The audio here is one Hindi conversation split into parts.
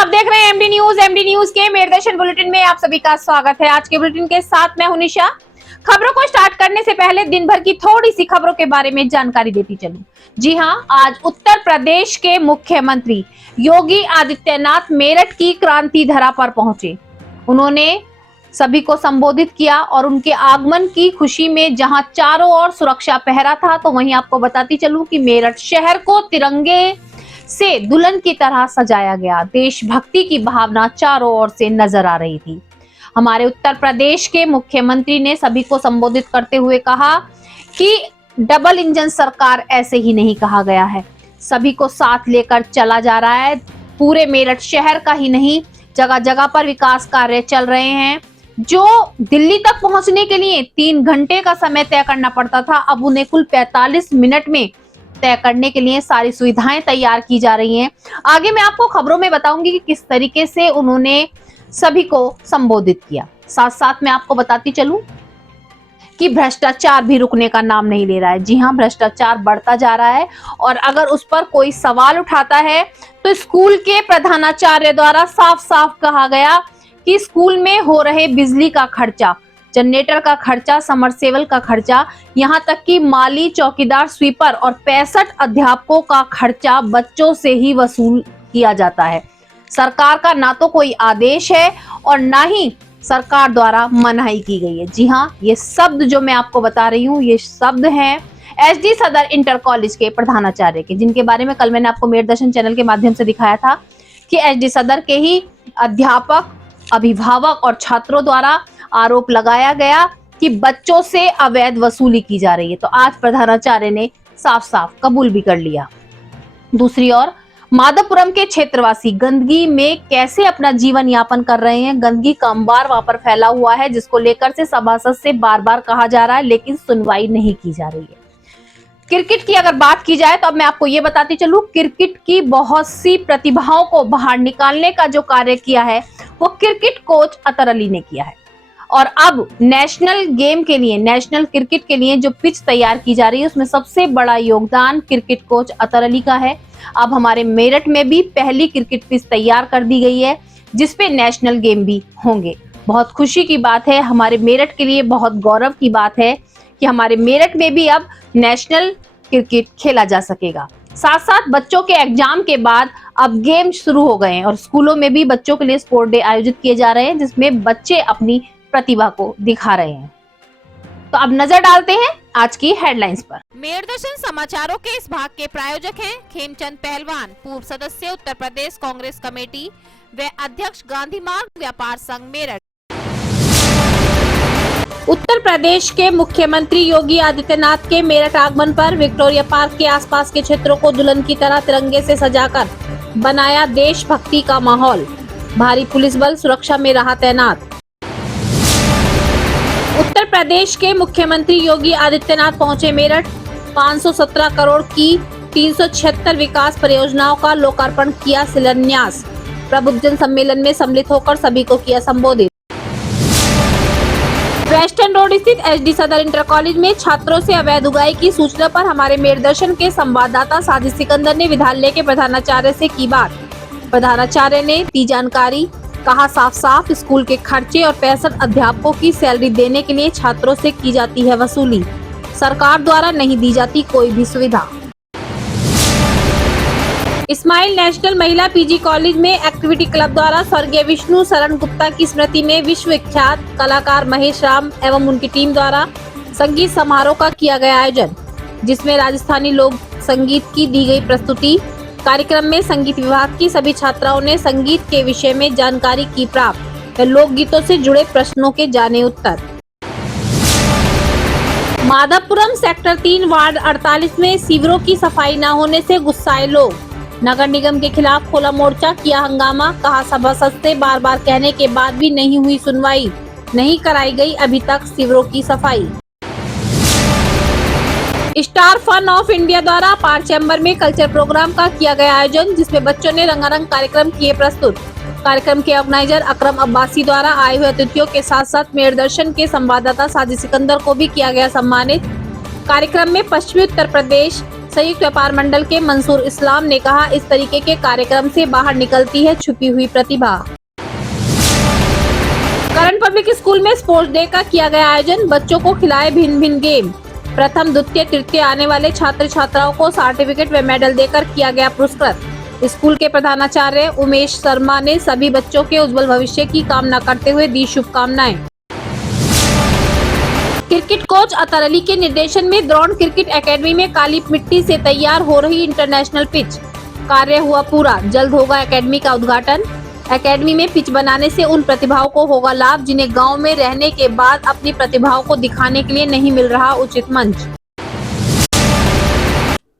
आप देख रहे हैं एमडी न्यूज। एमडी न्यूज के मेरदर्शन बुलेटिन में आप सभी का स्वागत है। आज के बुलेटिन के साथ मैं हूं निशा। खबरों को स्टार्ट करने से पहले दिन भर की थोड़ी सी खबरों के बारे में जानकारी देती चलूं। जी हां, आज उत्तर प्रदेश के मुख्यमंत्री योगी आदित्यनाथ मेरठ की क्रांति धरा पर पहुंचे। उन्होंने सभी को संबोधित किया और उनके आगमन की खुशी में जहां चारों ओर सुरक्षा पहरा था, तो वहीं आपको बताती चलूं कि मेरठ शहर को तिरंगे से दुल्हन की तरह सजाया गया। देशभक्ति की भावना चारों ओर से नजर आ रही थी। हमारे उत्तर प्रदेश के मुख्यमंत्री ने सभी को संबोधित करते हुए कहा कि डबल इंजन सरकार ऐसे ही नहीं कहा गया है, सभी को साथ लेकर चला जा रहा है। पूरे मेरठ शहर का ही नहीं, जगह जगह पर विकास कार्य चल रहे हैं। जो दिल्ली तक पहुंचने के लिए 3 घंटे का समय तय करना पड़ता था, अब उन्हें कुल 45 मिनट में तय करने के लिए सारी सुविधाएं तैयार की जा रही हैं। आगे मैं आपको खबरों में बताऊंगी कि किस तरीके से उन्होंने सभी को संबोधित किया। साथ साथ मैं आपको बताती चलूं कि भ्रष्टाचार भी रुकने का नाम नहीं ले रहा है। जी हां, भ्रष्टाचार बढ़ता जा रहा है और अगर उस पर कोई सवाल उठाता है तो स्कूल के प्रधानाचार्य द्वारा साफ साफ कहा गया कि स्कूल में हो रहे बिजली का खर्चा, जनरेटर का खर्चा, समरसेबल का खर्चा, यहाँ तक कि माली, चौकीदार, स्वीपर और 65 अध्यापकों का खर्चा बच्चों से ही वसूल किया जाता है। सरकार का ना तो कोई आदेश है और ना ही सरकार द्वारा मनाही की गई है। जी हाँ, ये शब्द जो मैं आपको बता रही हूँ, ये शब्द हैं एसडी सदर इंटर कॉलेज के प्रधानाचार्य के, जिनके बारे में कल मैंने आपको मेरदर्शन चैनल के माध्यम से दिखाया था कि एसडी सदर के ही अध्यापक, अभिभावक और छात्रों द्वारा आरोप लगाया गया कि बच्चों से अवैध वसूली की जा रही है। तो आज प्रधानाचार्य ने साफ साफ कबूल भी कर लिया। दूसरी ओर माधवपुरम के क्षेत्रवासी गंदगी में कैसे अपना जीवन यापन कर रहे हैं। गंदगी का अंबार वहां पर फैला हुआ है, जिसको लेकर से सभासद से बार बार कहा जा रहा है, लेकिन सुनवाई नहीं की जा रही है। क्रिकेट की अगर बात की जाए तो अब मैं आपको ये बताती चलूं, क्रिकेट की बहुत सी प्रतिभाओं को बाहर निकालने का जो कार्य किया है वो क्रिकेट कोच अतर अली ने किया है। और अब नेशनल गेम के लिए, नेशनल क्रिकेट के लिए जो पिच तैयार की जा रही है, उसमें सबसे बड़ा योगदान क्रिकेट कोच अतर अली का है। अब हमारे मेरठ में भी पहली क्रिकेट पिच तैयार कर दी गई है, जिसपे नेशनल गेम भी होंगे। बहुत खुशी की बात है, हमारे मेरठ के लिए बहुत गौरव की बात है कि हमारे मेरठ में भी अब नेशनल क्रिकेट खेला जा सकेगा। साथ साथ बच्चों के एग्जाम के बाद अब गेम शुरू हो गए हैं और स्कूलों में भी बच्चों के लिए स्पोर्ट डे आयोजित किए जा रहे हैं, जिसमें बच्चे अपनी प्रतिभा को दिखा रहे हैं। तो अब नजर डालते हैं आज की हेडलाइंस पर। मेरदर्शन समाचारों के इस भाग के प्रायोजक हैं खेमचंद पहलवान, पूर्व सदस्य उत्तर प्रदेश कांग्रेस कमेटी व अध्यक्ष गांधी मार्ग व्यापार संघ मेरठ। उत्तर प्रदेश के मुख्यमंत्री योगी आदित्यनाथ के मेरठ आगमन पर विक्टोरिया पार्क के आसपास के क्षेत्रों को दुल्हन की तरह तिरंगे से सजाकर बनाया देशभक्ति का माहौल। भारी पुलिस बल सुरक्षा में रहा तैनात। उत्तर प्रदेश के मुख्यमंत्री योगी आदित्यनाथ पहुंचे मेरठ। 517 करोड़ की 376 विकास परियोजनाओं का लोकार्पण किया शिलान्यास। प्रबुद्धजन सम्मेलन में सम्मिलित होकर सभी को किया संबोधित। वेस्टर्न रोड स्थित एसडी सदर इंटर कॉलेज में छात्रों से अवैध उगाई की सूचना पर हमारे मेरदर्शन के संवाददाता साजिद सिकंदर ने विद्यालय के प्रधानाचार्य से की बात। प्रधानाचार्य ने दी जानकारी, कहा साफ साफ स्कूल के खर्चे और 65 अध्यापकों की सैलरी देने के लिए छात्रों से की जाती है वसूली, सरकार द्वारा नहीं दी जाती कोई भी सुविधा। इस्माइल नेशनल महिला पीजी कॉलेज में एक्टिविटी क्लब द्वारा स्वर्गीय विष्णु शरण गुप्ता की स्मृति में विश्व विख्यात कलाकार महेश राम एवं उनकी टीम द्वारा संगीत समारोह का किया गया आयोजन, जिसमें राजस्थानी लोक संगीत की दी गई प्रस्तुति। कार्यक्रम में संगीत विभाग की सभी छात्राओं ने संगीत के विषय में जानकारी की प्राप्त व लोकगीतों से जुड़े प्रश्नों के जाने उत्तर। माधवपुरम सेक्टर 3 वार्ड 48 में सीवरों की सफाई न होने से गुस्साए लोग। नगर निगम के खिलाफ खोला मोर्चा, किया हंगामा। कहा सभासद से बार बार कहने के बाद भी नहीं हुई सुनवाई, नहीं कराई गई अभी तक सीवरों की सफाई। स्टार फन ऑफ इंडिया द्वारा पार चैम्बर में कल्चर प्रोग्राम का किया गया आयोजन, जिसमें बच्चों ने रंगारंग कार्यक्रम किए प्रस्तुत। कार्यक्रम के ऑर्गेनाइजर अकरम अब्बासी द्वारा आए हुए अतिथियों के साथ साथ मेरदर्शन के संवाददाता साजिद सिकंदर को भी किया गया सम्मानित। कार्यक्रम में पश्चिमी उत्तर प्रदेश संयुक्त व्यापार मंडल के मंसूर इस्लाम ने कहा, इस तरीके के कार्यक्रम से बाहर निकलती है छुपी हुई प्रतिभा। करण पब्लिक स्कूल में स्पोर्ट्स डे का किया गया आयोजन, बच्चों को खिलाए भिन्न भिन्न गेम। प्रथम, द्वितीय, तृतीय आने वाले छात्र छात्राओं को सर्टिफिकेट व मेडल देकर किया गया पुरस्कृत। स्कूल के प्रधानाचार्य उमेश शर्मा ने सभी बच्चों के उज्जवल भविष्य की कामना करते हुए दी शुभकामनाएं। क्रिकेट कोच अतर अली के निर्देशन में द्रोण क्रिकेट एकेडमी में काली मिट्टी से तैयार हो रही इंटरनेशनल पिच कार्य हुआ पूरा, जल्द होगा एकेडमी का उद्घाटन। एकेडमी में पिच बनाने से उन प्रतिभाओं को होगा लाभ जिन्हें गांव में रहने के बाद अपनी प्रतिभाओं को दिखाने के लिए नहीं मिल रहा उचित मंच।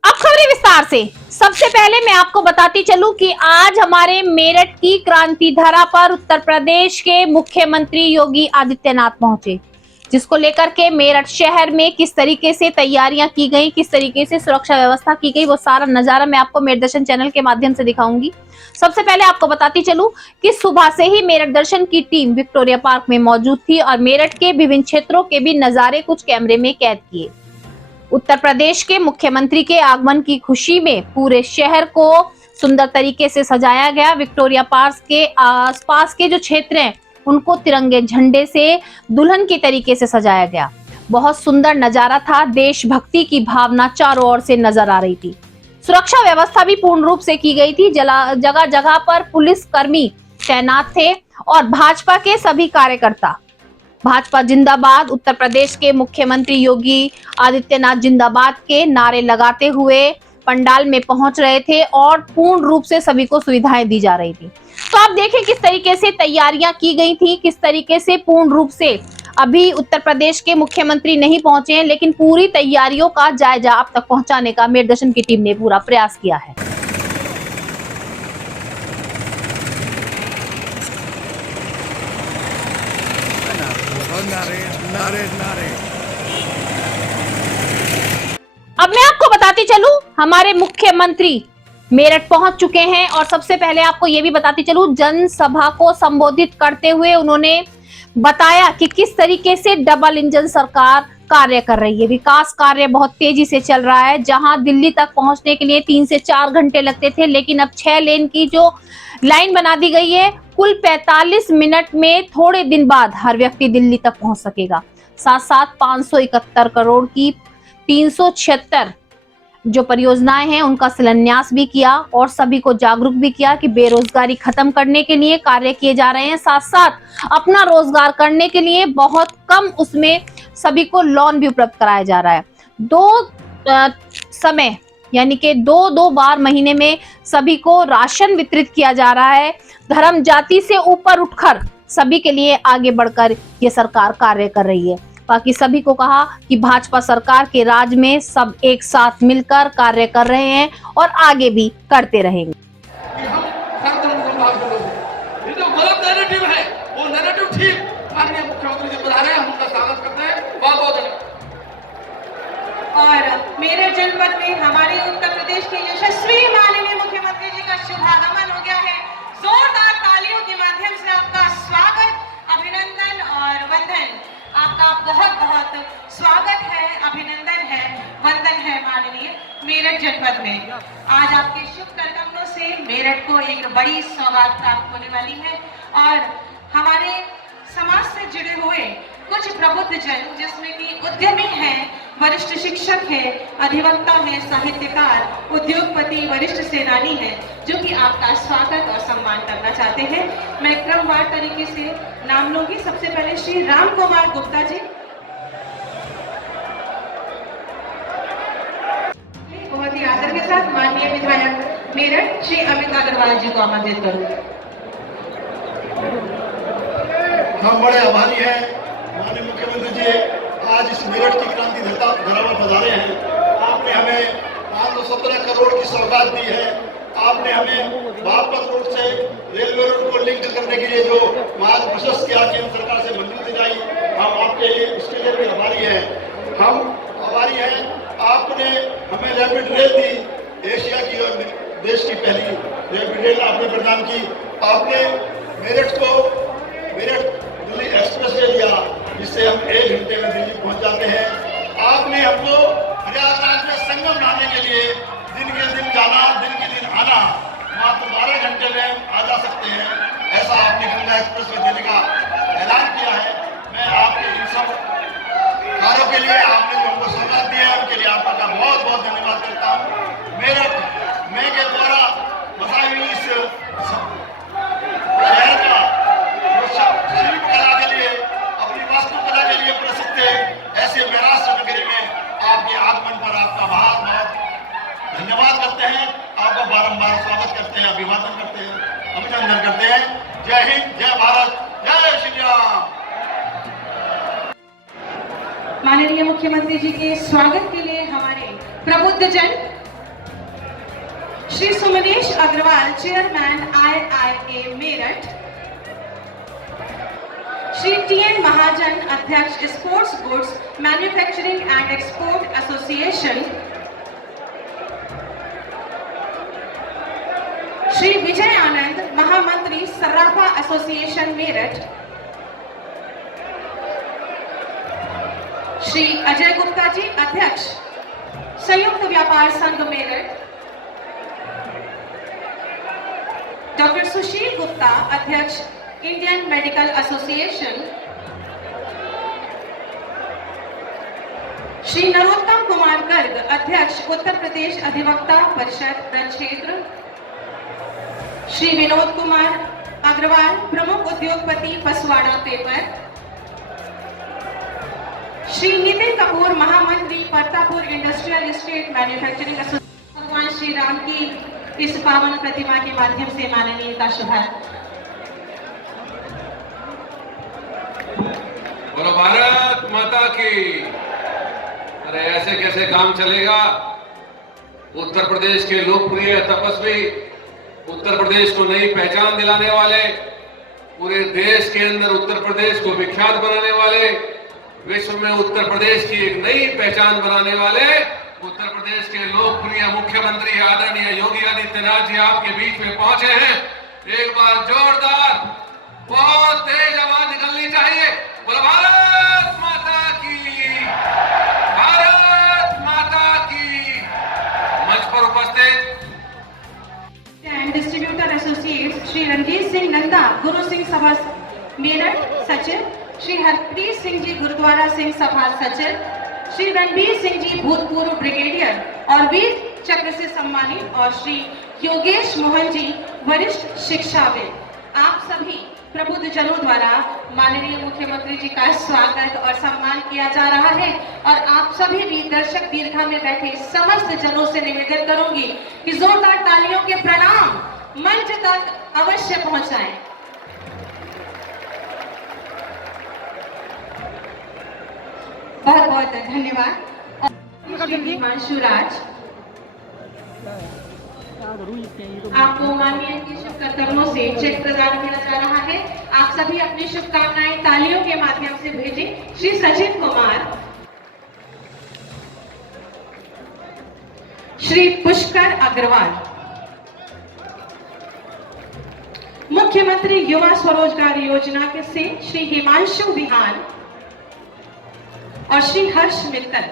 अब खबरें विस्तार से। सबसे पहले मैं आपको बताती चलूं कि आज हमारे मेरठ की क्रांति धरा पर उत्तर प्रदेश के मुख्यमंत्री योगी आदित्यनाथ पहुंचे, जिसको लेकर के मेरठ शहर में किस तरीके से तैयारियां की गई, किस तरीके से सुरक्षा व्यवस्था की गई, वो सारा नजारा मैं आपको मेरठ दर्शन चैनल के माध्यम से दिखाऊंगी। सबसे पहले आपको बताती चलूं कि सुबह से ही मेरठ दर्शन की टीम विक्टोरिया पार्क में मौजूद थी और मेरठ के विभिन्न क्षेत्रों के भी नजारे कुछ कैमरे में कैद किए। उत्तर प्रदेश के मुख्यमंत्री के आगमन की खुशी में पूरे शहर को सुंदर तरीके से सजाया गया। विक्टोरिया पार्क के आसपास के जो क्षेत्र हैं उनको तिरंगे झंडे से दुल्हन के तरीके से सजाया गया। बहुत सुंदर नजारा था, देशभक्ति की भावना चारों ओर से नजर आ रही थी। सुरक्षा व्यवस्था भी पूर्ण रूप से की गई थी। जगह जगह पर पुलिस कर्मी तैनात थे और भाजपा के सभी कार्यकर्ता भाजपा जिंदाबाद, उत्तर प्रदेश के मुख्यमंत्री योगी आदित्यनाथ जिंदाबाद के नारे लगाते हुए पंडाल में पहुंच रहे थे और पूर्ण रूप से सभी को सुविधाएं दी जा रही थी। तो आप देखें किस तरीके से तैयारियां की गई थी, किस तरीके से पूर्ण रूप से अभी उत्तर प्रदेश के मुख्यमंत्री नहीं पहुंचे हैं, लेकिन पूरी तैयारियों का जायजा अब तक पहुंचाने का मेरठ दर्शन की टीम ने पूरा प्रयास किया है। अब मैं आपको बताती चलूं, हमारे मुख्यमंत्री मेरठ पहुंच चुके हैं और सबसे पहले आपको ये भी बताती चलूं, जनसभा को संबोधित करते हुए उन्होंने बताया कि किस तरीके से डबल इंजन सरकार कार्य कर रही है। विकास कार्य बहुत तेजी से चल रहा है। जहां दिल्ली तक पहुंचने के लिए 3 से 4 घंटे लगते थे, लेकिन अब 6 लेन की जो लाइन बना दी गई है, कुल 45 मिनट में थोड़े दिन बाद हर व्यक्ति दिल्ली तक पहुंच सकेगा। साथ साथ 571 करोड़ की 376 जो परियोजनाएं हैं उनका शिलान्यास भी किया और सभी को जागरूक भी किया कि बेरोजगारी खत्म करने के लिए कार्य किए जा रहे हैं। साथ साथ अपना रोजगार करने के लिए बहुत कम उसमें सभी को लोन भी उपलब्ध कराया जा रहा है। 2 समय यानी कि 2 बार महीने में सभी को राशन वितरित किया जा रहा है। धर्म जाति से ऊपर उठकर सभी के लिए आगे बढ़कर ये सरकार कार्य कर रही है। बाकी सभी को कहा कि भाजपा सरकार के राज में सब एक साथ मिलकर कार्य कर रहे हैं और आगे भी करते रहेंगे। ये जो गलत नैरेटिव है वो नैरेटिव ठीक माननीय मुख्यमंत्री जी बता रहे हैं, हम उनका स्वागत करते हैं। बहुत बहुत धन्यवाद। और मेरठ जनपद में हमारे उत्तर प्रदेश के यशस्वी माननीय मुख्यमंत्री जी का शुभागमन हो गया है। जोरदार तालियों के माध्यम से आपका स्वागत, अभिनंदन और वंदन। आपका बहुत बहुत स्वागत है, अभिनंदन है, वंदन है माननीय मेरठ जनपद में। आज आपके शुभ करकमलों से मेरठ को एक बड़ी सौगात प्राप्त होने वाली है और हमारे समाज से जुड़े हुए कुछ प्रबुद्ध जन, जिसमें कि उद्यमी हैं, वरिष्ठ शिक्षक हैं, अधिवक्ता हैं, साहित्यकार, उद्योगपति, वरिष्ठ सेनानी हैं, जो कि आपका स्वागत और सम्मान करना चाहते हैं। मैं क्रमवार तरीके से नाम लूंगी। सबसे पहले श्री राम कुमार गुप्ता जी, बहुत ही आदर के साथ माननीय विधायक मेरठ श्री अमित अग्रवाल जी को आमंत्रित करूंगी। हम बड़े आभारी हैं माननीय मुख्यमंत्री जी, आज इस मेरठ की क्रांति धरा पर पधारे हैं। आपने हमें 517 करोड़ की सौगात दी है। आपने हमें बागपत रोड से रेलवे रोड को लिंक करने के लिए जो मार्ग प्रशस्त किया, केंद्र सरकार से मंजूरी दिलाई, हम आपके लिए उसके लिए भी आभारी हैं। हम आभारी हैं, आपने हमें रैपिड रेल दी, एशिया की और देश की पहली रैपिड रेल आपने प्रदान की। आपने मेरठ दिल्ली एक्सप्रेस वे दिया, जिससे हम 1 घंटे में दिल्ली पहुंच जाते हैं। आपने हमको प्रयागराज में संगम लाने के लिए दिन के दिन जाना, दिन के दिन आना, मात्र 12 घंटे में आ जा सकते हैं, ऐसा आपने गंगा एक्सप्रेस में देने का ऐलान किया है। मैं आपके इन सब कार्यों के लिए, आपने जो हमको सौगात दिया है, उनके लिए आपका बहुत बहुत धन्यवाद करता हूँ। मैं के द्वारा बताई हुई इस शहर का शिल्प कला के लिए, अपनी वास्तुकला के लिए प्रसिद्ध है, ऐसे महाराष्ट्र नगरी में आपके आगमन पर आपका बहुत बहुत धन्यवाद करते हैं। आपका बारंबार स्वागत करते हैं, अभिवादन करते हैं, अभिनंदन करते हैं। जय हिंद, जय भारत, जय श्री राम। माननीय मुख्यमंत्री जी के स्वागत के लिए हमारे प्रबुद्ध जन Shri Sumnesh Agarwal, chairman IIA Meerut, Shri TN Mahajan, अध्यक्ष sports goods manufacturing and export association, Shri Vijay Anand, महामंत्री सर्राफा एसोसिएशन मेरठ, श्री अजय गुप्ता जी, अध्यक्ष संयुक्त व्यापार संघ मेरठ, डॉक्टर सुशील गुप्ता, अध्यक्ष Indian medical association, Shri Narottam Kumar Garg, अध्यक्ष उत्तर प्रदेश अधिवक्ता परिषद प्रक्षेत्र, श्री विनोद कुमार अग्रवाल, प्रमुख उद्योगपति पसवाड़ा पेपर, श्री नितिन कपूर, महामंत्री Partapur industrial estate manufacturing association. भगवान श्री राम की इस पावन प्रतिमा के माध्यम से माननीय का शुभारंभ। बोलो भारत माता की। अरे ऐसे कैसे काम चलेगा? उत्तर प्रदेश के लोकप्रिय तपस्वी, उत्तर प्रदेश को नई पहचान दिलाने वाले, पूरे देश के अंदर उत्तर प्रदेश को विख्यात बनाने वाले, विश्व में उत्तर प्रदेश की एक नई पहचान बनाने वाले उत्तर प्रदेश के लोकप्रिय मुख्यमंत्री आदरणीय योगी आदित्यनाथ जी आपके बीच में पहुंचे हैं। एक बार जोरदार, बहुत तेज आवाज निकलनी चाहिए। बोलो भारत माता की, भारत माता की। मंच पर उपस्थित and distributor associate Shri Ranjit Singh Nanda, Guru Singh Sabha Meerut सचिव, श्री हरप्रीत सिंह जी, गुरुद्वारा सिंह सभा सचिव, श्री रणबीर सिंह जी, भूतपूर्व ब्रिगेडियर और वीर चक्र से सम्मानित, और श्री योगेश मोहन जी, वरिष्ठ शिक्षाविद। आप सभी प्रबुद्ध जनों द्वारा माननीय मुख्यमंत्री जी का स्वागत और सम्मान किया जा रहा है, और आप सभी भी दर्शक दीर्घा में बैठे समस्त जनों से निवेदन करूंगी कि जोरदार तालियों के प्रणाम मंच तक अवश्य पहुंचाएं। बहुत बहुत धन्यवाद। श्री हिमांशु राज, आपको माननीय के शुभकर्मों से चेक प्रदान किया जा रहा है। आप सभी अपनी शुभकामनाएं तालियों के माध्यम से भेजें। श्री सचिन कुमार, श्री पुष्कर अग्रवाल, मुख्यमंत्री युवा स्वरोजगार योजना के से श्री हिमांशु विहान और श्री हर्ष मित्तल,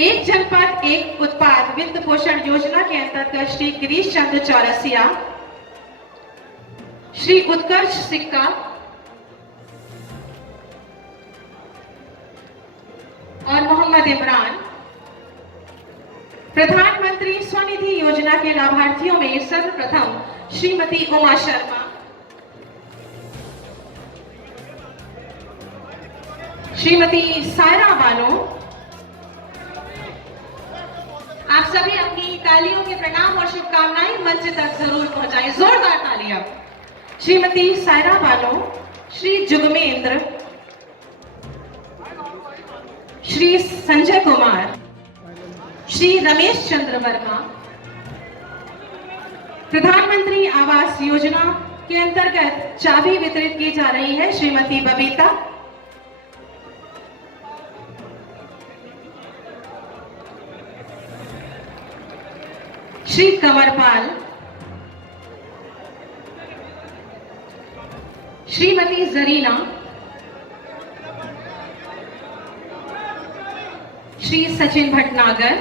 एक जनपद एक उत्पाद वित्त पोषण योजना के अंतर्गत श्री गिरीश चंद्र चौरसिया, श्री उत्कर्ष सिक्का और मोहम्मद इमरान। प्रधानमंत्री स्वनिधि योजना के लाभार्थियों में सर्वप्रथम श्रीमती उमा शर्मा, श्रीमती सायरा बानो। आप सभी अपनी तालियों के प्रणाम और शुभकामनाएं मंच तक जरूर पहुंचाएं। जोरदार तालियां। श्रीमती सायरा बानो, श्री जुगमेंद्र, श्री संजय कुमार, श्री रमेश चंद्र वर्मा। प्रधानमंत्री आवास योजना के अंतर्गत चाबी वितरित की जा रही है श्रीमती बबीता। श्री कंवरपाल, श्रीमती जरीना, श्री सचिन भटनागर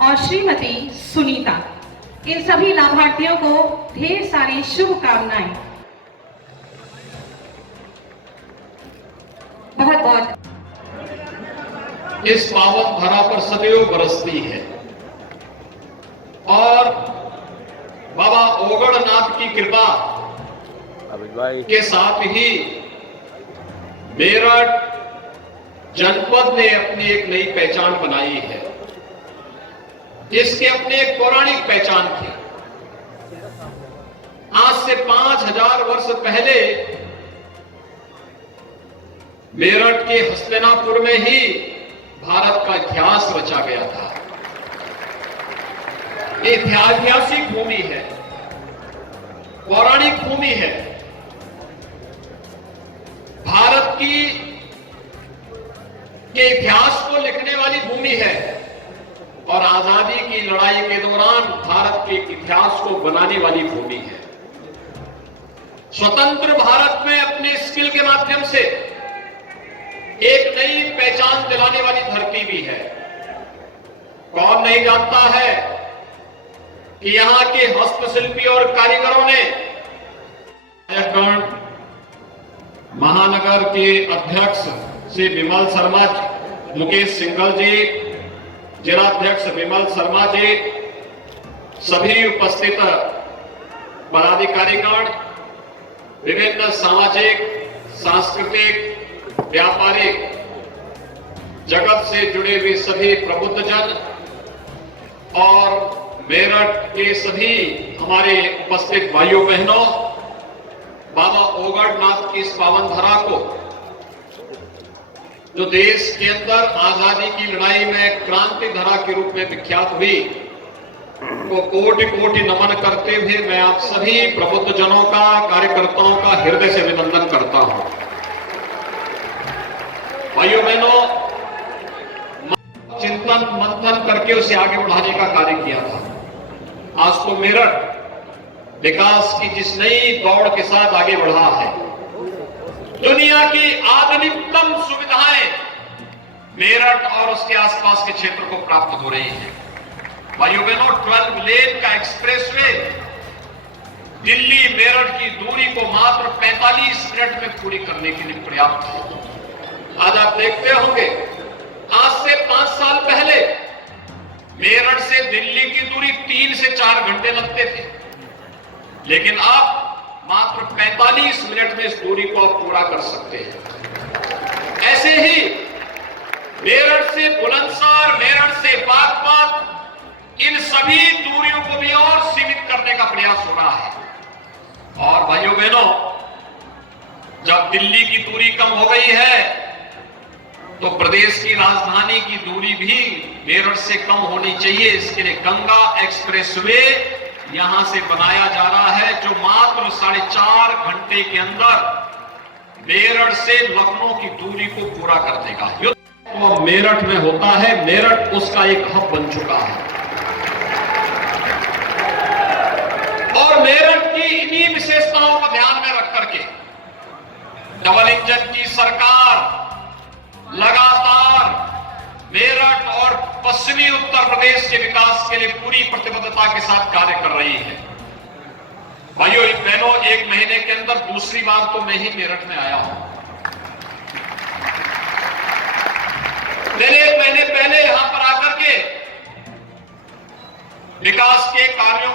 और श्रीमती सुनीता, इन सभी लाभार्थियों को ढेर सारी शुभकामनाएं। बहुत बहुत इस पावन धरा पर सदैव बरसती है और बाबा ओगड़नाथ की कृपा के साथ ही मेरठ जनपद ने अपनी एक नई पहचान बनाई है। इसके अपने एक पौराणिक पहचान थी। आज से 5000 वर्ष पहले मेरठ के हस्तिनापुर में ही भारत का इतिहास रचा गया था। ये ऐतिहासिक भूमि है, पौराणिक भूमि है, भारत के इतिहास को लिखने वाली भूमि है और आजादी की लड़ाई के दौरान भारत के इतिहास को बनाने वाली भूमि है। स्वतंत्र भारत में अपने स्किल के माध्यम से एक नई पहचान दिलाने वाली धरती भी है। कौन नहीं जानता है कि यहां के हस्तशिल्पी और कारीगरों ने महानगर के अध्यक्ष श्री विमल शर्मा, मुकेश सिंघल जी, जिलाध्यक्ष विमल शर्मा जी, सभी उपस्थित पदाधिकारीगण, विभिन्न सामाजिक, सांस्कृतिक, व्यापारिक जगत से जुड़े हुए सभी प्रबुद्धजन और मेरठ के सभी हमारे उपस्थित भाइयों बहनों, बाबा ओगड़नाथ की इस पावन धरा को, जो देश के अंदर आजादी की लड़ाई में क्रांति धरा के रूप में विख्यात हुई, को कोटि कोटि नमन करते हुए मैं आप सभी प्रबुद्ध जनों का, कार्यकर्ताओं का हृदय से अभिनंदन करता हूं। भाइयों बहनों, चिंतन मंथन करके उसे आगे बढ़ाने का कार्य किया था। आज तो मेरठ विकास की जिस नई दौड़ के साथ आगे बढ़ा है, दुनिया की आधुनिकतम सुविधाएं मेरठ और उसके आसपास के क्षेत्र को प्राप्त हो रही हैं। भाइयों बहनों, 12 लेन का एक्सप्रेसवे दिल्ली मेरठ की दूरी को मात्र 45 मिनट में पूरी करने के लिए पर्याप्त है। आज आप देखते होंगे, आज से 5 साल पहले मेरठ से दिल्ली की दूरी 3 से 4 घंटे लगते थे, लेकिन अब मात्र 45 मिनट में इस दूरी को आप पूरा कर सकते हैं। ऐसे ही मेरठ से बुलंदशहर, मेरठ से बागपत, इन सभी दूरियों को भी और सीमित करने का प्रयास हो रहा है। और भाइयों बहनों, जब दिल्ली की दूरी कम हो गई है तो प्रदेश की राजधानी की दूरी भी मेरठ से कम होनी चाहिए। इसके लिए गंगा एक्सप्रेसवे यहां से बनाया जा रहा है, जो मात्र 4.5 घंटे के अंदर मेरठ से लखनऊ की दूरी को पूरा कर देगा। तो मेरठ में होता है, मेरठ उसका एक हब बन चुका है और मेरठ की इन्हीं विशेषताओं को ध्यान में रख करके डबल इंजन की सरकार लगातार मेरठ और पश्चिमी उत्तर प्रदेश के विकास के लिए पूरी प्रतिबद्धता के साथ कार्य कर रही है। भाइयों बहनों, 1 महीने के अंदर दूसरी बार तो मैं ही मेरठ में आया हूं। मैंने 1 महीने पहले यहां पर आकर के विकास के कार्यों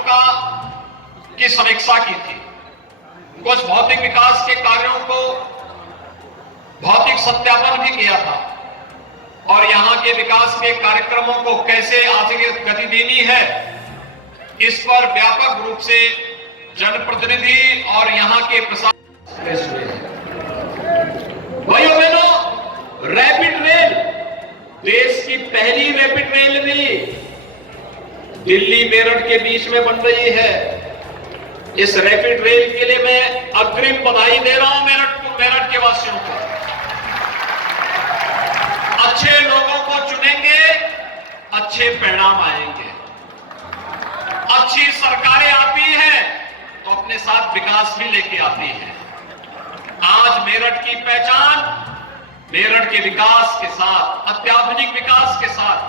की समीक्षा की थी। कुछ भौतिक विकास के कार्यों को भौतिक सत्यापन भी किया था और यहां के विकास के कार्यक्रमों को कैसे आगे गति देनी है, इस पर व्यापक रूप से जनप्रतिनिधि और यहां के प्रशासन हुए हैं। भाइयों बहनों, रैपिड रेल, देश की पहली रैपिड रेल भी दिल्ली मेरठ के बीच में बन रही है। इस रैपिड रेल के लिए मैं अग्रिम बधाई दे रहा हूं मेरठ के वासियों को। अच्छे लोगों को चुनेंगे, अच्छे परिणाम आएंगे। अच्छी सरकारें आती हैं तो अपने साथ विकास भी लेके आती हैं। आज मेरठ की पहचान मेरठ के विकास के साथ, अत्याधुनिक विकास के साथ,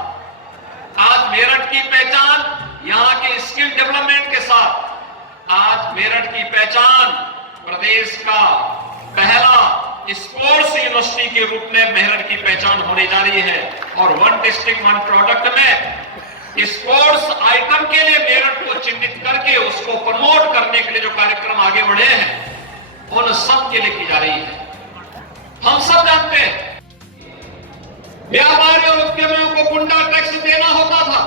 आज मेरठ की पहचान यहां के स्किल डेवलपमेंट के साथ, आज मेरठ की पहचान प्रदेश का पहला स्पोर्ट्स यूनिवर्सिटी के रूप में मेरठ की पहचान होने जा रही है। और वन डिस्ट्रिक्ट वन प्रोडक्ट में स्पोर्ट्स आइटम के लिए मेरठ को चिन्हित करके उसको प्रमोट करने के लिए जो कार्यक्रम आगे बढ़े हैं, उन सब के लिए की जा रही है। हम सब जानते हैं व्यापारी और उद्यमियों को गुंडा टैक्स देना होता था,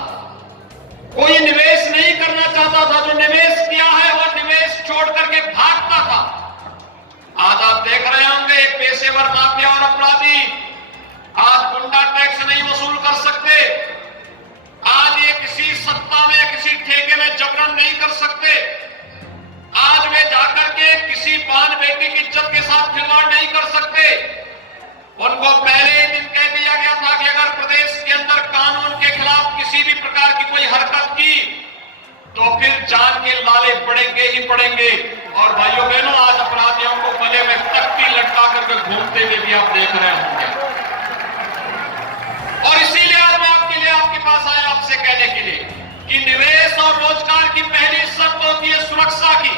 कोई निवेश नहीं करना चाहता था, जो निवेश किया है वह निवेश छोड़ करके भागता था। आज आप देख रहे होंगे पेशेवर माफिया और अपराधी आज गुंडा टैक्स नहीं वसूल कर सकते, आज ये किसी सत्ता में किसी ठेके में जबरन नहीं कर सकते, आज वे जाकर के किसी बहन बेटी की इज्जत के साथ खिलवाड़ नहीं कर सकते। उनको पहले ही दिन कह दिया गया था कि अगर प्रदेश के अंदर कानून के खिलाफ किसी भी प्रकार की कोई हरकत की तो फिर जान के लाले पड़ेंगे ही पड़ेंगे। और भाइयों बहनों, आज अपराधियों को गले में तख्ती लटका करके घूमते हुए भी आप देख रहे होंगे। और इसीलिए आज मैं आपके पास आया आपसे कहने के लिए कि निवेश और रोजगार की पहली शर्त होती है सुरक्षा की।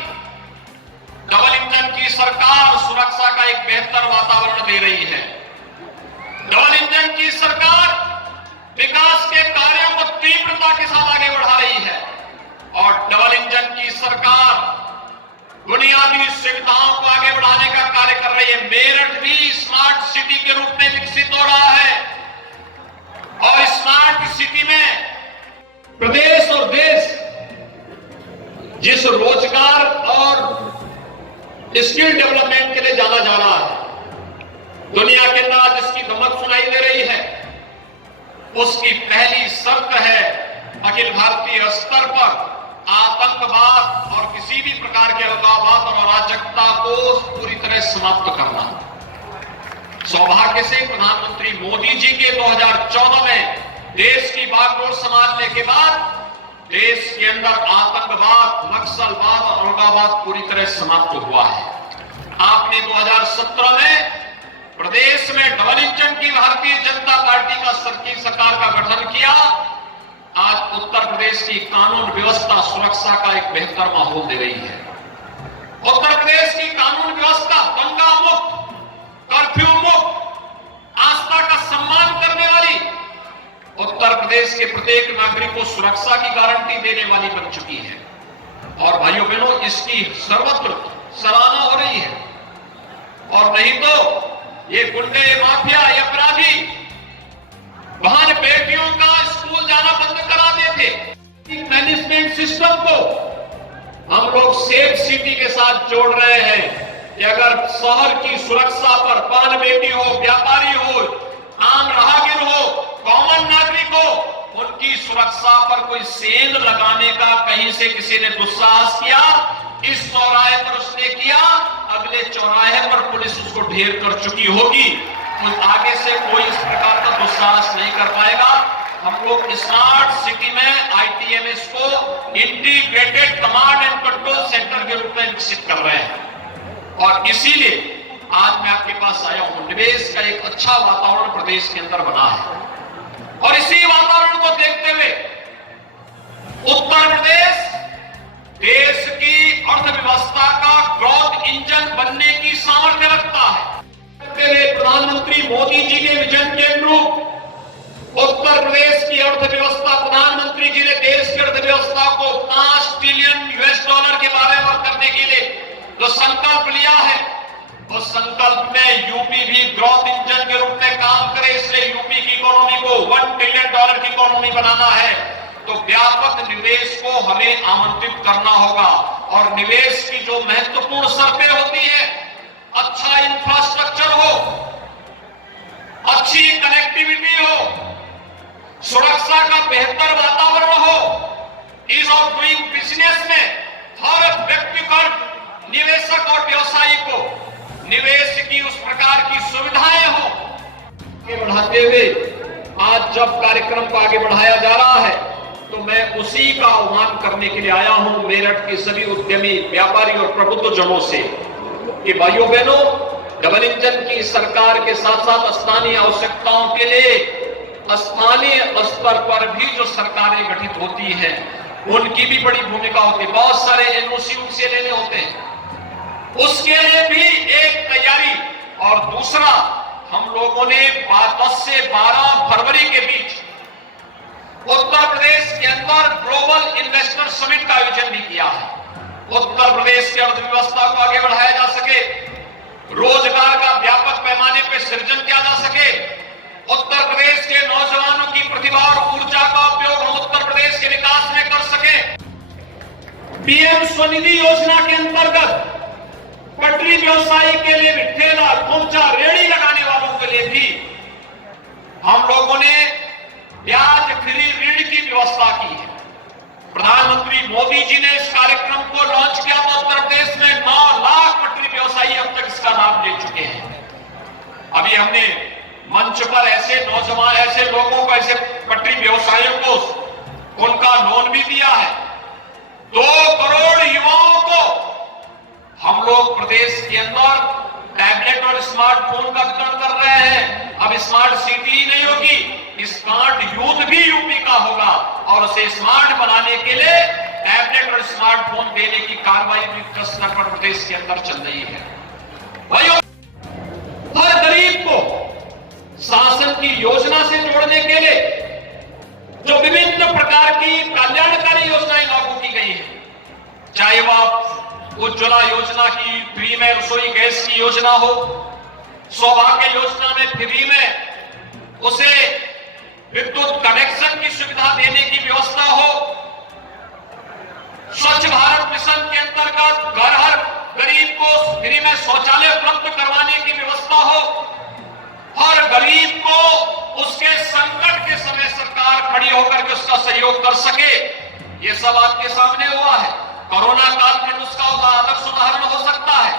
डबल इंजन की सरकार सुरक्षा का एक बेहतर वातावरण दे रही है। डबल इंजन की सरकार विकास के कार्यों को तीव्रता के साथ आगे बढ़ा रही है और डबल इंजन की सरकार बुनियादी सुविधाओं को आगे बढ़ाने का कार्य कर रही है। मेरठ भी स्मार्ट सिटी के रूप में विकसित हो रहा है और स्मार्ट सिटी में प्रदेश और देश जिस रोजगार और स्किल डेवलपमेंट के लिए जाना जा रहा है, दुनिया के अंदर आज इसकी धमक सुनाई दे रही है, उसकी पहली शर्त है अखिल भारतीय स्तर पर आतंकवाद और किसी भी प्रकार के अलगाववाद और अराजकता को पूरी तरह समाप्त करना। सौभाग्य से प्रधानमंत्री मोदी जी के 2014 में देश की बागडोर संभालने के बाद देश के अंदर आतंकवाद, नक्सलवाद और अलगाववाद पूरी तरह समाप्त हुआ है। आपने 2017 में प्रदेश में डबल इंजन की भारतीय जनता पार्टी का सरकार का गठन किया। आज उत्तर प्रदेश की कानून व्यवस्था सुरक्षा का एक बेहतर माहौल दे रही है। उत्तर प्रदेश की कानून व्यवस्था दंगा मुक्त, कर्फ्यू मुक्त, आस्था का सम्मान करने वाली, उत्तर प्रदेश के प्रत्येक नागरिक को सुरक्षा की गारंटी देने वाली बन चुकी है। और भाइयों बहनों, इसकी सर्वत्र सराहना हो रही है। और नहीं तो ये गुंडे, माफिया, ये अपराधी बहन बेटियों का स्कूल जाना बंद करा देते। मैनेजमेंट सिस्टम को हम लोग सेफ सिटी के साथ जोड़ रहे हैं कि अगर शहर की सुरक्षा पर बहन बेटी हो, व्यापारी हो, आम राहगीर हो, कॉमन नागरिक हो, उनकी सुरक्षा पर कोई सेंध लगाने का कहीं से किसी ने दुस्साहस किया, इस चौराहे पर उसने किया, अगले चौराहे पर पुलिस उसको ढेर कर चुकी होगी। तो आगे से कोई इस प्रकार का दुस्साहस नहीं कर पाएगा। हम लोग स्मार्ट सिटी में ITMS को integrated command and control centre के रूप में विकसित कर रहे हैं और इसीलिए आज मैं आपके पास आया हूं। निवेश का एक अच्छा वातावरण प्रदेश के अंदर बना है और इसी वातावरण को देखते हुए उत्तर प्रदेश देश की अर्थव्यवस्था का ग्रोथ इंजन बनने की सामर्थ्य रखता है। प्रधानमंत्री मोदी जी के विजन के अनुरूप उत्तर प्रदेश की अर्थव्यवस्था, प्रधानमंत्री जी ने देश की अर्थव्यवस्था को 5 ट्रिलियन US के बारे में करने के लिए जो संकल्प लिया है, उस संकल्प में यूपी भी ग्रोथ इंजन के रूप में काम करे। इसलिए यूपी की इकोनॉमी को $1 ट्रिलियन की इकोनॉमी बनाना है तो व्यापक निवेश को हमें आमंत्रित करना होगा। और निवेश की जो महत्वपूर्ण शर्तें होती है, अच्छा इंफ्रास्ट्रक्चर हो, अच्छी कनेक्टिविटी हो, सुरक्षा का बेहतर वातावरण हो, ईज ऑफ डूइंग बिजनेस में हर व्यक्ति को, निवेशक और व्यवसायी को निवेश की उस प्रकार की सुविधाएं हो। आगे बढ़ाते हुए आज जब कार्यक्रम को आगे बढ़ाया जा रहा है तो मैं उसी का आह्वान करने के लिए आया हूं मेरठ के सभी उद्यमी, व्यापारी और प्रबुद्ध जनों से कि भाइयों बहनों, डबल इंजन की सरकार के साथ साथ स्थानीय आवश्यकताओं के लिए स्थानीय स्तर पर भी जो सरकारें गठित होती हैं उनकी भी बड़ी भूमिका होती है। बहुत सारे एनओसी उनसे लेने होते हैं, उसके लिए भी एक तैयारी। और दूसरा, हम लोगों ने 10 से 12 फरवरी के बीच उत्तर प्रदेश के अंदर ग्लोबल इन्वेस्टर समिट का आयोजन भी किया है। उत्तर प्रदेश की अर्थव्यवस्था को आगे बढ़ाया जा सके, रोजगार का व्यापक पैमाने पर सृजन किया जा सके, उत्तर प्रदेश के नौजवानों की प्रतिभा और ऊर्जा का उपयोग हम उत्तर प्रदेश के विकास में कर सके। पीएम स्वनिधि योजना के अंतर्गत पटरी व्यवसायी के लिए भी, ठेला खोमचा रेहड़ी लगाने वालों के लिए भी हम लोगों ने ब्याज फ्री ऋण की व्यवस्था की है। प्रधानमंत्री मोदी जी ने इस कार्यक्रम को लॉन्च किया तो उत्तर प्रदेश में 9 लाख पटरी व्यवसायी अब तक इसका लाभ ले चुके हैं। अभी हमने मंच पर ऐसे नौजवान, ऐसे लोगों को, ऐसे पटरी व्यवसायियों को उनका लोन भी दिया है। 2 करोड़ युवाओं को हम लोग प्रदेश के अंदर टैबलेट और स्मार्टफोन का वितरण कर रहे हैं। अब स्मार्ट सिटी ही नहीं होगी, स्मार्ट यूथ भी यूपी का होगा और उसे स्मार्ट बनाने के लिए टैबलेट और स्मार्टफोन देने की कार्रवाई भी स्तर पर प्रदेश के अंदर चल रही है। भाइयों, हर गरीब को शासन की योजना से जोड़ने के लिए जो विभिन्न प्रकार की कल्याणकारी योजनाएं लागू की गई है, चाहे वह उज्ज्वला योजना की फ्री में रसोई गैस की योजना हो, सौभाग्य योजना में फ्री में उसे विद्युत कनेक्शन की सुविधा देने की व्यवस्था हो, स्वच्छ भारत मिशन के अंतर्गत घर हर गरीब को फ्री में शौचालय उपलब्ध करवाने की व्यवस्था हो, हर गरीब को उसके संकट के समय सरकार खड़ी होकर के उसका सहयोग कर सके। ये सब आपके सामने हुआ है। कोरोना काल में उसका आदर्श उदाहरण हो सकता है।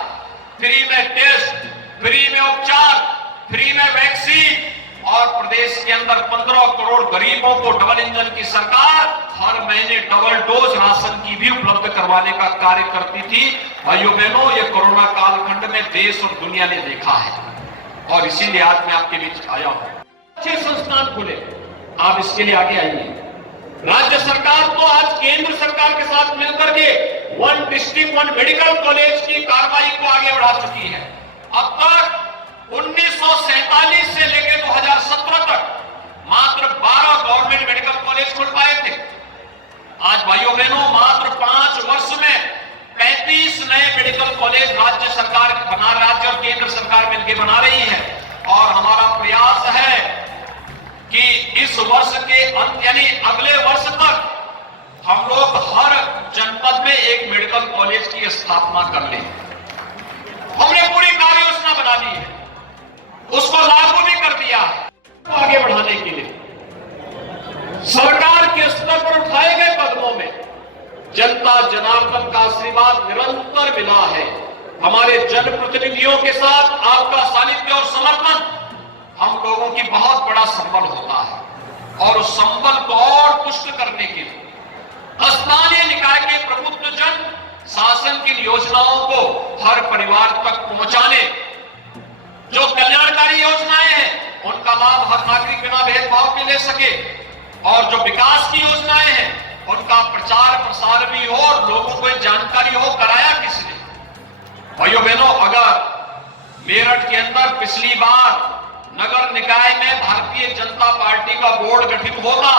फ्री में टेस्ट, फ्री में उपचार, फ्री में वैक्सीन और प्रदेश के अंदर 15 करोड़ गरीबों को डबल इंजन की सरकार हर महीने डबल डोज राशन की भी उपलब्ध करवाने का कार्य करती थी। भाइयों बहनों, ये कोरोना कालखंड में देश और दुनिया ने देखा है और इसीलिए आज मैं आपके बीच आया हूं। अच्छे संस्थान खुले, आप इसके लिए आगे आइए। राज्य सरकार तो आज केंद्र सरकार के साथ मिलकर के 1 डिस्ट्रिक्ट 1 मेडिकल कॉलेज की कार्रवाई को आगे बढ़ा चुकी है। अब तक 1947 से लेकर 2017 तक मात्र 12 गवर्नमेंट मेडिकल कॉलेज खुल पाए थे। आज भाइयों बहनों, मात्र 5 वर्ष में 35 नए मेडिकल कॉलेज राज्य सरकार राज्य और केंद्र सरकार मिलकर बना रही है। और हमारा प्रयास है कि इस वर्ष के अंत यानी अगले वर्ष तक हम लोग हर जनपद में एक मेडिकल कॉलेज की स्थापना कर लें। हमने पूरी कार्य योजना बना ली है, उसको लागू भी कर दिया है। आगे बढ़ाने के लिए सरकार के स्तर पर उठाए गए कदमों में जनता जनार्दन का आशीर्वाद निरंतर मिला है। हमारे जनप्रतिनिधियों के साथ आपका सानिध्य और समर्थन हम लोगों की बहुत बड़ा संबल होता है और उस संबल को और पुष्ट करने के लिए स्थानीय निकाय के प्रबुद्ध जन शासन की योजनाओं को हर परिवार तक पहुंचाने, जो कल्याणकारी योजनाएं हैं उनका लाभ हर नागरिक बिना भेदभाव के ले सके और जो विकास की योजनाएं हैं उनका प्रचार प्रसार भी हो और लोगों को जानकारी हो। कराया किसने? भाइयों बहनों, अगर मेरठ के अंदर पिछली बार नगर निकाय में भारतीय जनता पार्टी का बोर्ड गठित होता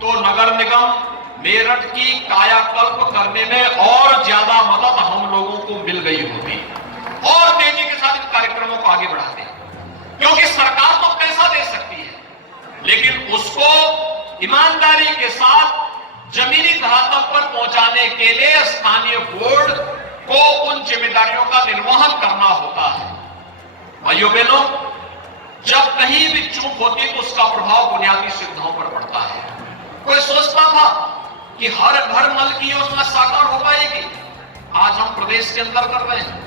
तो नगर निगम मेरठ की कायाकल्प करने में और ज्यादा मदद हम लोगों को मिल गई होती और तेजी के साथ इन कार्यक्रमों को आगे बढ़ाते, क्योंकि सरकार तो पैसा दे सकती है लेकिन उसको ईमानदारी के साथ जमीनी धरातल पर पहुंचाने के लिए स्थानीय बोर्ड को उन जिम्मेदारियों का निर्वहन करना होता है। भाइयों बहनों, जब कहीं भी चूक होती तो उसका प्रभाव बुनियादी सुविधाओं पर पड़ता है। कोई सोचता था कि हर घर नल की योजना साकार हो पाएगी, आज हम प्रदेश के अंदर कर रहे हैं,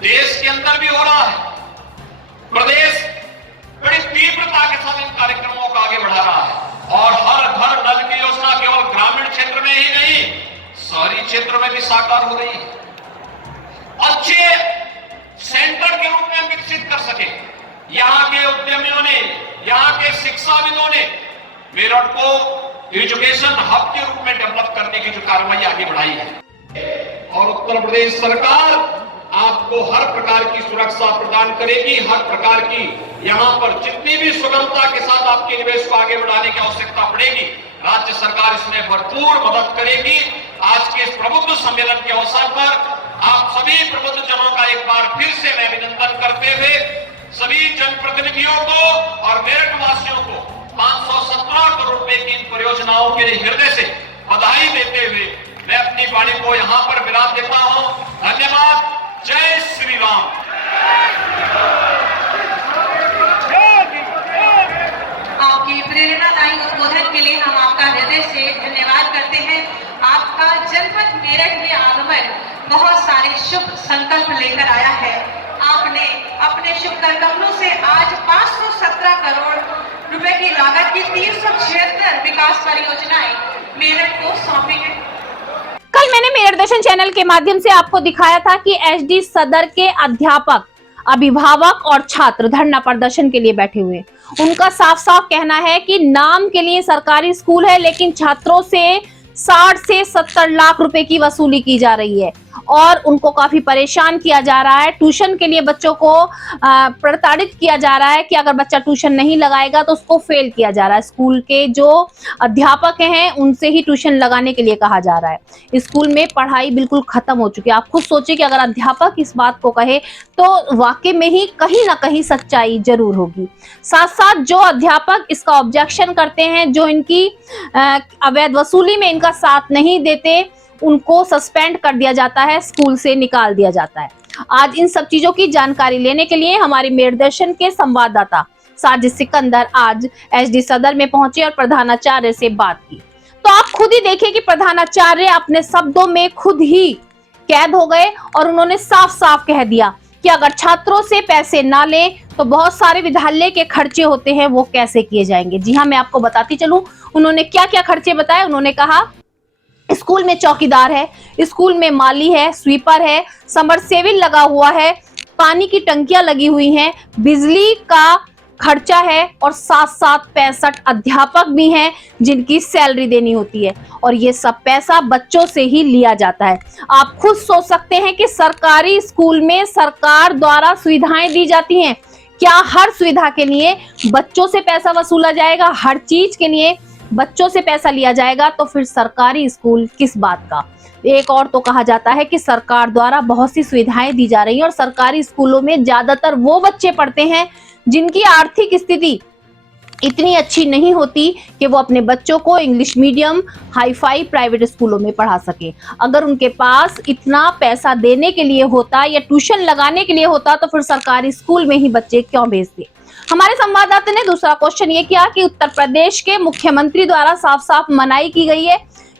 देश के अंदर भी हो रहा है। प्रदेश बड़ी तीव्रता के साथ इन कार्यक्रमों को आगे बढ़ा रहा है और हर घर नल की योजना केवल ग्रामीण क्षेत्र में ही नहीं, शहरी क्षेत्र में भी साकार हो रही है। अच्छे सेंटर यहाँ के उद्यमियों ने, यहाँ के शिक्षाविदों ने मेरठ को एजुकेशन हब के रूप में डेवलप करने की जो कार्रवाई आगे बढ़ाई है। और उत्तर प्रदेश सरकार आपको हर प्रकार की सुरक्षा प्रदान करेगी, हर प्रकार की यहाँ पर जितनी भी सुगमता के साथ आपके निवेश को आगे बढ़ाने की आवश्यकता पड़ेगी, राज्य सरकार इसमें भरपूर मदद करेगी। आज के इस प्रबुद्ध सम्मेलन के अवसर पर आप सभी प्रबुद्ध जनों का एक बार फिर से मैं अभिनंदन करते हुए सभी जनप्रतिनिधियों को और मेरठ वासियों को 517 करोड़ रुपए की इन परियोजनाओं के लिए हृदय से बधाई देते हुए मैं अपनी वाणी को यहाँ पर विराम देता हूँ। धन्यवाद। जय श्री राम। आपके प्रेरणादायी उद्बोधन के लिए हम आपका हृदय से धन्यवाद करते हैं। आपका जनपद मेरठ में आगमन बहुत सारे शुभ संकल्प लेकर आया है। आपने अपने शुभ कदमों से आज 517 करोड़ रुपए की लागत की 376 विकास परियोजनाएं मेरठ को सौंपी है। कल मैंने मेरठ दर्शन चैनल के माध्यम से आपको दिखाया था कि एसडी सदर के अध्यापक, अभिभावक और छात्र धरना प्रदर्शन के लिए बैठे हुए। उनका साफ साफ कहना है कि नाम के लिए सरकारी स्कूल है, लेकिन छात्रों से 60 से 70 लाख रुपए की वसूली की जा रही है और उनको काफी परेशान किया जा रहा है। ट्यूशन के लिए बच्चों को प्रताड़ित किया जा रहा है कि अगर बच्चा ट्यूशन नहीं लगाएगा तो उसको फेल किया जा रहा है। स्कूल के जो अध्यापक हैं उनसे ही ट्यूशन लगाने के लिए कहा जा रहा है। स्कूल में पढ़ाई बिल्कुल खत्म हो चुकी है। आप खुद सोचिए कि अगर अध्यापक इस बात को कहे तो वाकई में ही कहीं ना कहीं सच्चाई जरूर होगी। साथ साथ जो अध्यापक इसका ऑब्जेक्शन करते हैं, जो इनकी अवैध वसूली में इनका साथ नहीं देते, उनको सस्पेंड कर दिया जाता है, स्कूल से निकाल दिया जाता है। आज इन सब चीजों की जानकारी लेने के लिए हमारे मेरठ दर्शन के संवाददाता साजिद सिकंदर आज एसडी सदर में पहुंचे और प्रधानाचार्य से बात की। तो आप खुद ही देखिए कि प्रधानाचार्य अपने शब्दों में खुद ही कैद हो गए और उन्होंने साफ साफ कह दिया कि अगर छात्रों से पैसे ना ले तो बहुत सारे विद्यालय के खर्चे होते हैं वो कैसे किए जाएंगे। जी हाँ, मैं आपको बताती चलूं उन्होंने क्या क्या खर्चे बताए। उन्होंने कहा स्कूल में चौकीदार है, स्कूल में माली है, स्वीपर है, समरसेबिल लगा हुआ है, पानी की टंकियां लगी हुई हैं, बिजली का खर्चा है और साथ साथ 65 अध्यापक भी हैं जिनकी सैलरी देनी होती है और ये सब पैसा बच्चों से ही लिया जाता है। आप खुद सोच सकते हैं कि सरकारी स्कूल में सरकार द्वारा सुविधाएं दी जाती हैं, क्या हर सुविधा के लिए बच्चों से पैसा वसूला जाएगा? हर चीज के लिए बच्चों से पैसा लिया जाएगा तो फिर सरकारी स्कूल किस बात का? एक और तो कहा जाता है कि सरकार द्वारा बहुत सी सुविधाएं दी जा रही हैं और सरकारी स्कूलों में ज्यादातर वो बच्चे पढ़ते हैं जिनकी आर्थिक स्थिति इतनी अच्छी नहीं होती कि वो अपने बच्चों को English medium hi fi private स्कूलों में पढ़ा सके। अगर उनके पास इतना पैसा देने के लिए होता या ट्यूशन लगाने के लिए होता तो फिर सरकारी स्कूल में ही बच्चे क्यों भेजते? हमारे संवाददाता ने दूसरा क्वेश्चन ये किया कि उत्तर प्रदेश के मुख्यमंत्री द्वारा साफ साफ मनाही की गई है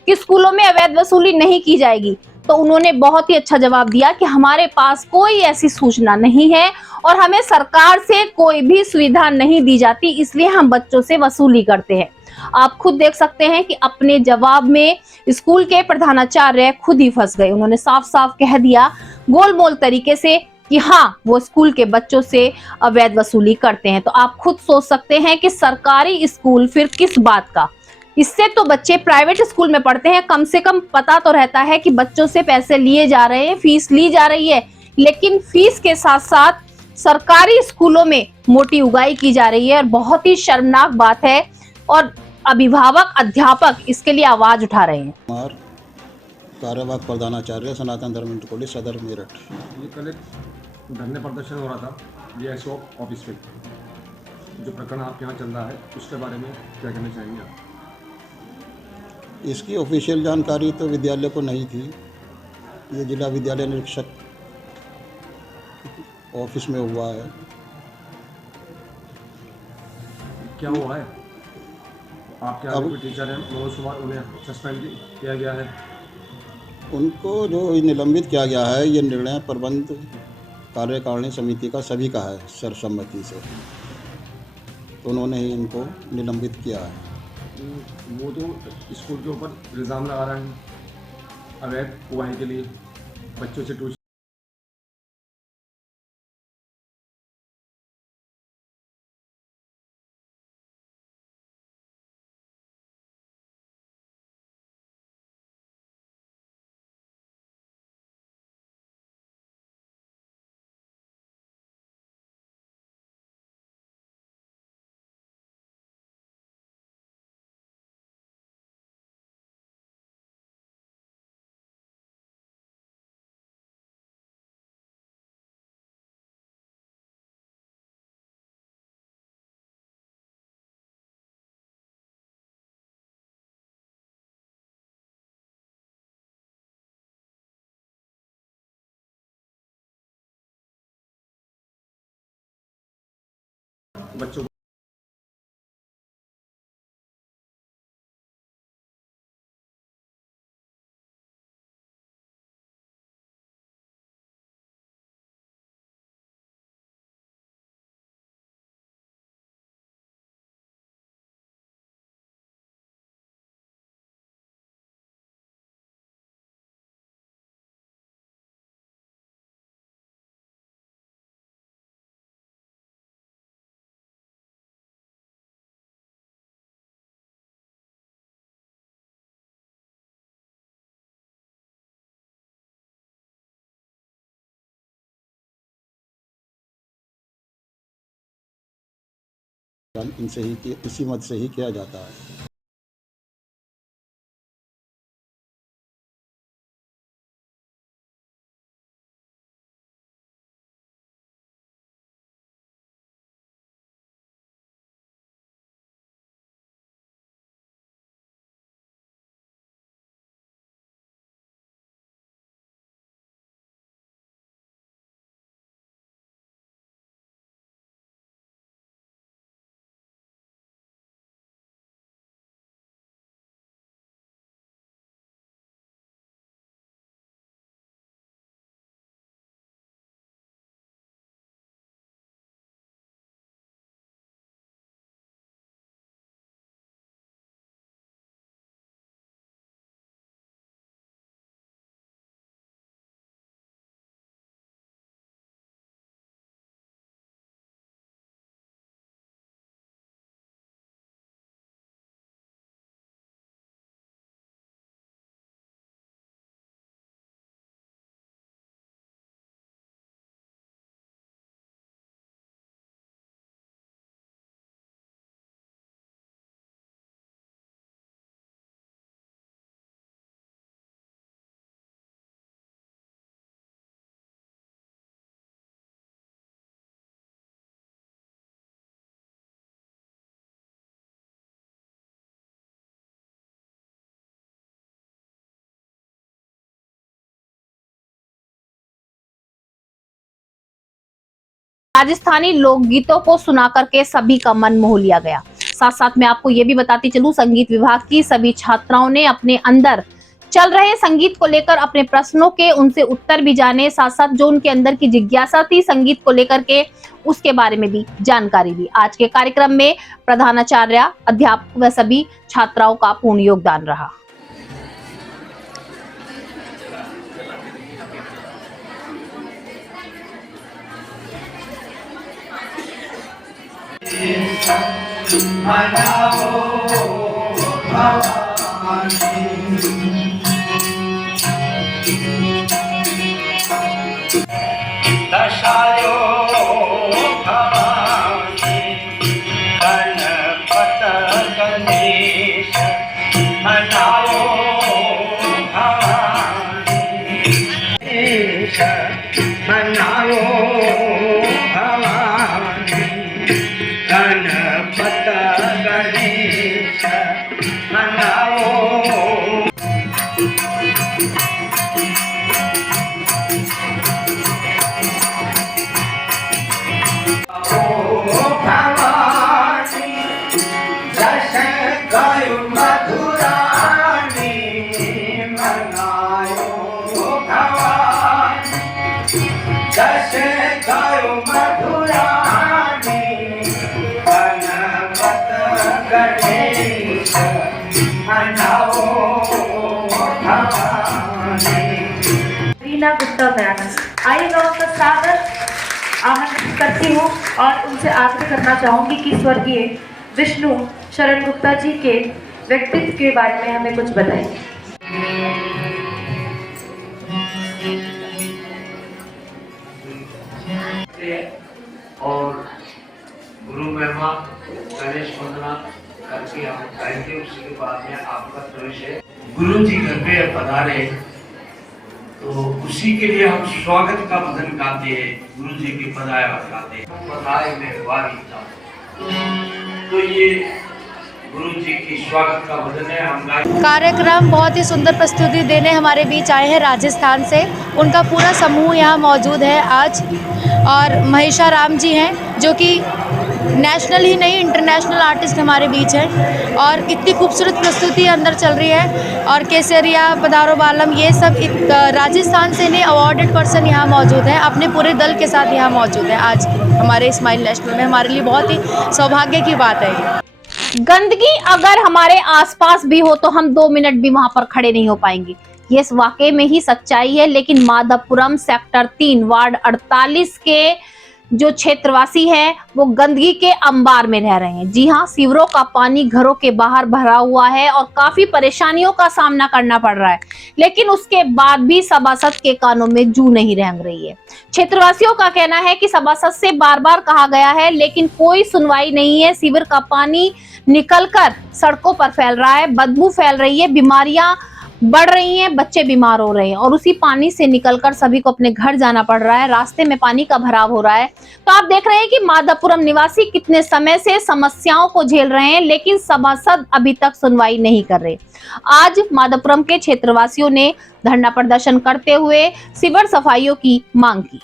कि स्कूलों में अवैध वसूली नहीं की जाएगी। तो उन्होंने बहुत ही अच्छा जवाब दिया कि हमारे पास कोई ऐसी सूचना नहीं है और हमें सरकार से कोई भी सुविधा नहीं दी जाती, इसलिए हम बच्चों से वसूली करते हैं। आप खुद देख सकते हैं कि अपने जवाब में स्कूल के प्रधानाचार्य खुद ही फंस गए। उन्होंने साफ साफ कह दिया गोलमोल तरीके से कि हाँ, वो स्कूल के बच्चों से अवैध वसूली करते हैं। तो आप खुद सोच सकते हैं कि सरकारी स्कूल फिर किस बात का? इससे तो बच्चे प्राइवेट स्कूल में पढ़ते हैं, कम से कम पता तो रहता है कि बच्चों से पैसे लिए जा रहे हैं, फीस ली जा रही है, लेकिन फीस के साथ साथ सरकारी स्कूलों में मोटी उगाई की जा रही है और बहुत ही शर्मनाक बात है और अभिभावक अध्यापक इसके लिए आवाज उठा रहे हैं। कार्यवाहक प्रधानाचार्य सनातन धर्म कॉलेज सदर मेरठ। ये कल एक धरने प्रदर्शन हो रहा था DSO ऑफिस पे, जो प्रकरण आपके यहाँ चल रहा है उसके बारे में क्या कहना चाहेंगे आप? इसकी ऑफिशियल जानकारी तो विद्यालय को नहीं थी। ये जिला विद्यालय निरीक्षक ऑफिस में हुआ है। क्या हुआ है? आपके आगे कोई टीचर हैं मनोज कुमार, उन्हें सस्पेंड किया गया है? उनको जो निलंबित किया गया है ये निर्णय प्रबंध कार्यकारिणी समिति का सभी का है सर्वसम्मति से, तो उन्होंने ही इनको निलंबित किया है। वो तो स्कूल के ऊपर इल्ज़ाम लगा रहे हैं अवैध उगाही के लिए बच्चों से ट्यूशन बच्चों को इनसे ही इसी मत से ही किया जाता है। राजस्थानी लोकगीतों को सुनाकर के सभी का मन मोह लिया गया। साथ साथ मैं आपको ये भी बताती चलूं, संगीत विभाग की सभी छात्राओं ने अपने अंदर चल रहे संगीत को लेकर अपने प्रश्नों के उनसे उत्तर भी जाने, साथ साथ जो उनके अंदर की जिज्ञासा थी संगीत को लेकर के उसके बारे में भी जानकारी दी। आज के कार्यक्रम में प्रधानाचार्य, अध्यापक व सभी छात्राओं का पूर्ण योगदान रहा। दशायो भवानी गणपत गणेश मनाओ भवानी मनाओ भवानी गणपत गणेश मनाओ। रीना गुप्ता मैम, आइए मैं उनका स्वागत आमंत्रित करती हूँ और उनसे आग्रह करना चाहूँगी कि स्वर्गीय विष्णु शरण गुप्ता जी के व्यक्तित्व के बारे में हमें कुछ बताइए। और गुरु महिमा गणेश वंदना करके हम गाएंगे, उसी के बाद में आपका प्रवेश है। गुरु जी घर पे पधारे तो उसी के लिए हम स्वागत का भजन गाते हैं, गुरु जी की पधाया गाते हैं। पधाए में वारी था, तो ये गुरु जी की स्वागत का भजन है। हम कार्यक्रम बहुत ही सुंदर प्रस्तुति देने हमारे बीच आए हैं राजस्थान से। उनका पूरा समूह यहाँ मौजूद है आज, और महिषा राम जी हैं जो कि नेशनल ही नहीं इंटरनेशनल आर्टिस्ट हमारे बीच हैं और इतनी खूबसूरत प्रस्तुति अंदर चल रही है। और केसरिया, पधारो बालम, ये सब राजस्थान से ने अवॉर्डेड पर्सन यहाँ मौजूद हैं, अपने पूरे दल के साथ यहाँ मौजूद हैं आज हमारे स्माइल नेशनल में। हमारे लिए बहुत ही सौभाग्य की बात है ये। गंदगी अगर हमारे आसपास भी हो तो हम 2 मिनट भी वहां पर खड़े नहीं हो पाएंगे, ये इस वाकई में ही सच्चाई है। लेकिन माधवपुरम सेक्टर 3 वार्ड 48 के जो क्षेत्रवासी हैं वो गंदगी के अंबार में रह रहे हैं। जी हाँ, सीवरों का पानी घरों के बाहर भरा हुआ है और काफी परेशानियों का सामना करना पड़ रहा है, लेकिन उसके बाद भी सभासद के कानों में जू नहीं रेंग रही है। क्षेत्रवासियों का कहना है कि सभासद से बार बार कहा गया है लेकिन कोई सुनवाई नहीं है। सीवर का पानी निकलकर सड़कों पर फैल रहा है, बदबू फैल रही है, बीमारियां बढ़ रही हैं, बच्चे बीमार हो रहे हैं और उसी पानी से निकलकर सभी को अपने घर जाना पड़ रहा है। रास्ते में पानी का भराव हो रहा है। तो आप देख रहे हैं कि माधवपुरम निवासी कितने समय से समस्याओं को झेल रहे हैं, लेकिन सभासद अभी तक सुनवाई नहीं कर रहे। आज माधवपुरम के क्षेत्रवासियों ने धरना प्रदर्शन करते हुए सीवर सफाइयों की मांग की।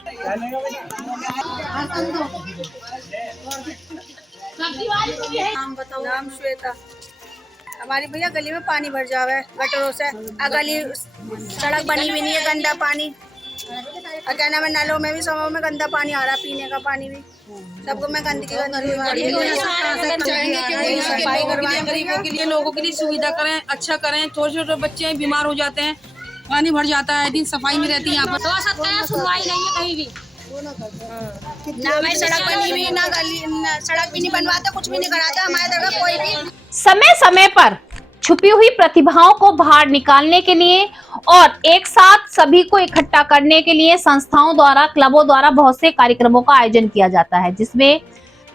नाम श्वेता। हमारी भैया गली में पानी भर जावे गटरों से, गली सड़क बनी हुई नहीं है, गंदा पानी। और क्या नाम है, नलों में भी समों में गंदा पानी आ रहा, पीने का पानी भी। सबको मैं गंदगी सफाई करवाएं, गरीबों के लिए, लोगों के लिए सुविधा करें, अच्छा करें। छोटे छोटे बच्चे बीमार हो जाते हैं, पानी भर जाता है, दिन सफाई में रहती है यहाँ पर। सुनवाई नहीं है कहीं भी, ना मैं सड़क बनी हुई, ना गली, सड़क भी नहीं बनवाता, कुछ भी नहीं कराता हमारे तरफ कोई भी। समय समय पर छुपी हुई प्रतिभाओं को बाहर निकालने के लिए और एक साथ सभी को इकट्ठा करने के लिए संस्थाओं द्वारा, क्लबों द्वारा बहुत से कार्यक्रमों का आयोजन किया जाता है, जिसमें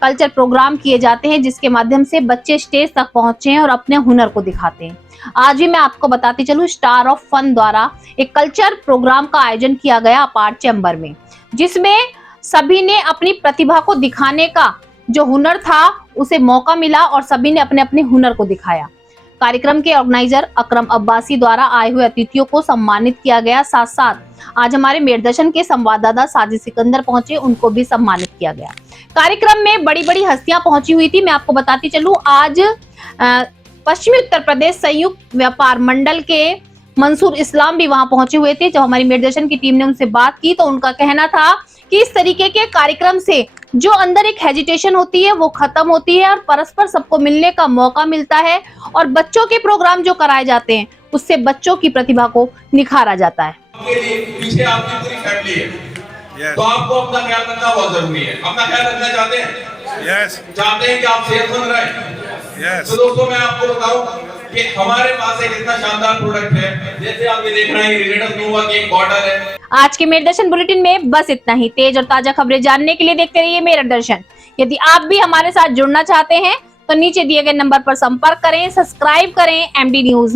कल्चर प्रोग्राम किए जाते हैं, जिसके माध्यम से बच्चे स्टेज तक पहुंचे हैं और अपने हुनर को दिखाते हैं। आज भी मैं आपको बताती चलूं, स्टार ऑफ फन द्वारा एक कल्चर प्रोग्राम का आयोजन किया गया अपार्ट चैम्बर में, जिसमें सभी ने अपनी प्रतिभा को दिखाने का जो हुनर था उसे मौका मिला और सभी ने अपने अपने हुनर को दिखाया। कार्यक्रम के ऑर्गेनाइजर अकरम अब्बासी द्वारा आए हुए अतिथियों को सम्मानित किया गया। साथ साथ आज हमारे मेरदर्शन के संवाददाता साजिद सिकंदर पहुंचे, उनको भी सम्मानित किया गया। कार्यक्रम में बड़ी बड़ी हस्तियां पहुंची हुई थी। मैं आपको बताती चलूं, आज पश्चिमी उत्तर प्रदेश संयुक्त व्यापार मंडल के मंसूर इस्लाम भी वहां पहुंचे हुए थे। जब हमारी मेरदर्शन की टीम ने उनसे बात की तो उनका कहना था कि इस तरीके के कार्यक्रम से जो अंदर एक हेजिटेशन होती है वो खत्म होती है और परस्पर सबको मिलने का मौका मिलता है और बच्चों के प्रोग्राम जो कराए जाते हैं उससे बच्चों की प्रतिभा को निखारा जाता है। आपके लिए पीछे आपकी पूरी फैमिली है, तो आपको अपना ख्याल रखना बहुत जरूरी है। अपना ख्याल रखना चाहते हैं? चाहते हैं कि आप सेहतमंद रहें? तो दोस्तों मैं आपको बताऊं कि हमारे पास एक इतना शानदार प्रोडक्ट है, जैसे आप ये देख रहे हैं, रिलेटस नोवा की एक बॉटल है। आज के मेरदर्शन बुलेटिन में बस इतना ही। तेज और ताजा खबरें जानने के लिए देखते रहिए मेरदर्शन। यदि आप भी हमारे साथ जुड़ना चाहते हैं तो नीचे दिए गए नंबर पर संपर्क करें, सब्सक्राइब करें एमडी न्यूज में।